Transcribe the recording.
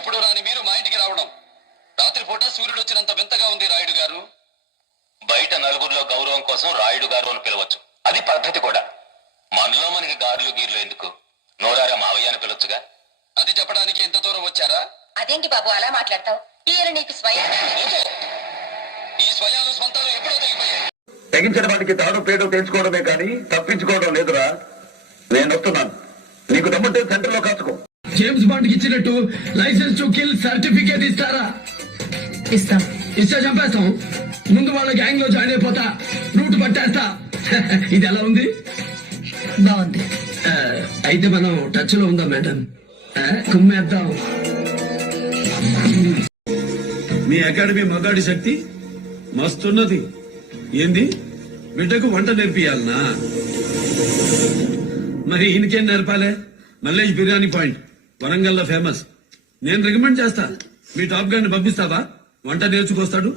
ఎప్పుడు రాని మీరు మా ఇంటికి రావడం రాత్రిపూట సూర్యుడు వచ్చినంత వింతగా ఉంది రాయుడు గారు. బయట నలుగురిలో గౌరవం కోసం రాయుడు గారు అని పిలవచ్చు, అది పద్ధతి కూడా. మనలో మనకి గారులు గీర్లు ఎందుకు? నోరారా మావయ్య అని పిలవచ్చుగా. అది చెప్పడానికి ఎంత దూరం వచ్చారా? అదేంటి బాబు అలా మాట్లాడతావు? ఈయన నీకు స్వయాన ఈ స్వయాలు స్వంతాలు ఎప్పుడో తెగిపోయాయి. తెగించిన వాడికి తాడు పేడు తెచ్చుకోవడమే కానీ తప్పించుకోవడం లేదురా. నేను వస్తున్నాను, నీకు దమ్ముంటే సెంటర్ లో కాచుకో. జేమ్స్ బాండ్ కి ఇచ్చినట్టు లైసెన్స్ టు కిల్ సర్టిఫికేట్ ఇస్తారా? ఇస్తాం. ఇస్తే చంపేస్తాం. ముందు వాళ్ళ గ్యాంగ్ లో జాయిన్ అయిపోతా, రూట్ పట్టేస్తా. ఇది ఎలా ఉంది? బాగుంది. అయితే మనం టచ్ లో ఉందాం మేడం. కుమ్మేద్దాం. మీ అకాడమీ మగాడి శక్తి మస్తున్నది. ఏంది బిడ్డకు వంట నేర్పియాలనా? మరి ఈయనకేం నేర్పాలే? మల్లేష్ బిర్యానీ పాయింట్ వరంగల్లో ఫేమస్. నేను రికమెండ్ చేస్తా. మీ టాప్ గారిని పంపిస్తావా? వంట నేర్చుకొస్తాడు.